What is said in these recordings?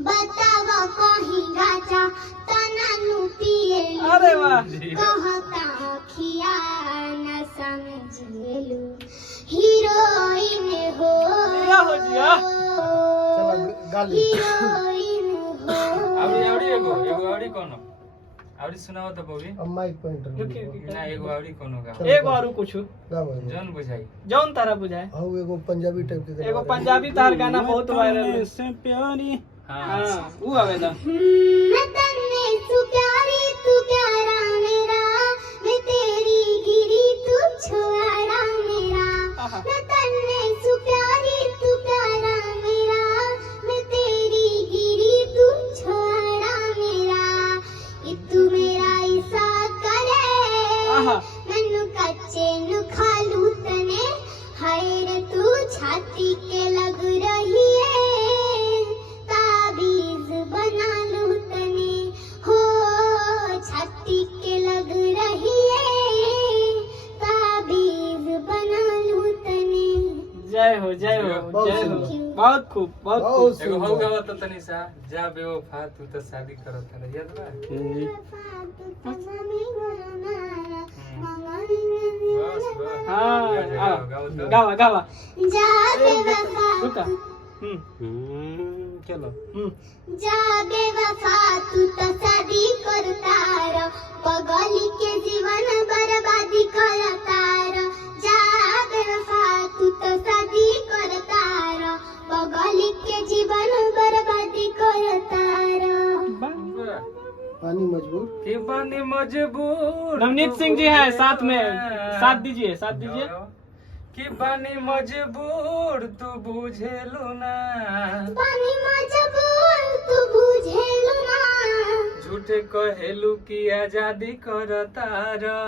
बतावा कहीं गाजा तना नु पिए। अरे वाह कहता खिया न समझेलू हीरोइन हो। जिया हो जिया। चला गाली हीरोइन हो। आवड़ी एगो कोनो आवड़ी सुनाओ तो बबी। अब माइक पॉइंटर ना एगो आवड़ी कोनो गा एक और कुछ गाओ जौन बुझाई जौन तारा बुझाए। हाउ एगो पंजाबी टाइप के एगो पंजाबी तार गाना बहुत वायरल है। से प्यारी हां वो आवेला। मैं तन्ने तू प्यारी तू प्यारा मेरा, मैं तेरी गिरी तू छुआरा मेरा। मैं तन्ने तू प्यारी तू प्यारा मेरा, मैं तेरी गिरी तू छुआरा मेरा। ये तू मेरा ऐसा करे मैनू कच्चे नु खालू तने। हाय रे तू छाती के लग रही है ताबीज बना लूं तने हो। छाती के लग रही है ताबीज बना लूं तने। जय हो जय हो जय हो। बहुत खूब बहुत खूब। एगो हो गवा तो तनी सा जा बेवफा तू तो शादी करत है याद बा। बस हाँ गाओ तो गावा गावा। जा बेवफा रुका। चलो जा बेवफा तू तो शादी करता रो, पगली के जीवन बर्बादी करता रो। जा बेवफा तू तो शादी करता रो, पगली के जीवन बर्बादी करता रो। पानी मजबूर के बानी मजबूर। नवनीत सिंह जी है साथ में, साथ दीजिए साथ दीजिए। कि बानी मजबूर तू बुझेलू ना। पानी मजबूर तू बुझेलू ना। झूठे कहेलू की आजादी करता रा।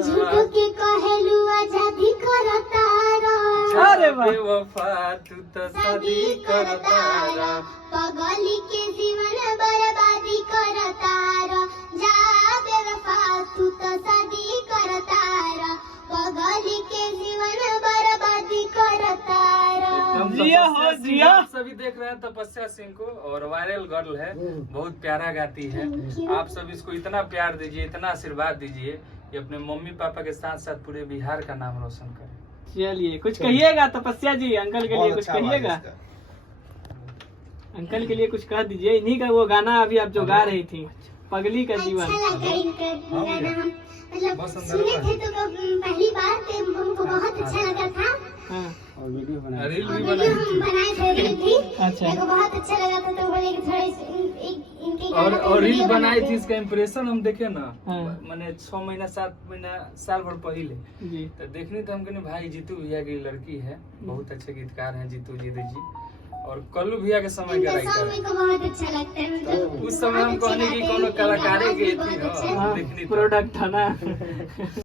झूठ के कहेलू आजादी करता रो। अरे वाह। बेवफा तू तो शादी करता रा। पगली के जीवन बर्बादी करता रो। जा बेवफा तू तो शादी करता रो, पगली के जीवन बर्बादी करता रो। जिया हो जिया। सभी देख रहे हैं तपस्या सिंह को और वायरल गर्ल है, बहुत प्यारा गाती है। आप सब इसको इतना प्यार दीजिए, इतना आशीर्वाद दीजिए कि अपने मम्मी पापा के साथ साथ पूरे बिहार का नाम रोशन करें। चलिए कुछ कहिएगा तपस्या जी अंकल के लिए कुछ कहिएगा। अंकल के लिए कुछ कह दीजिए। इन्हीं का वो गाना अभी आप जो गा रही थी पगली का जीवन। अच्छा लगा इनका गाना, हम मतलब बहुत सुंदर सुने हुआ। थे तो पहली बार थे, हमको बहुत अच्छा लगा था। हाँ और वीडियो बना रील भी वीडियो बनाई हम बनाए थे रील भी। अच्छा। मेरे को बहुत अच्छा लगा था तो बोले कि थोड़े इनके गाना और रील वीडियो बनाई बनाते थी। इसका इम्प्रेशन हम देखे ना, हाँ। मैंने 6 महीना 7 महीना साल भर पहले जी। तो देखनी तो हम कहने भाई जीतू भैया की लड़की है, बहुत अच्छे गीतकार हैं जीतू जी और कल्लू भैया के समय का इनका राइटर सॉन्ग है। मेरे को बहुत अच्छा लगता है। मतलब उस समय हम बहुत अच्छे कहने की गाते हैं, कोनो इनकी कलाकारी आवाज की भी थी बहुत ना, अच्छा है। हाँ देखनी तो। प्रोडक्ट था ना।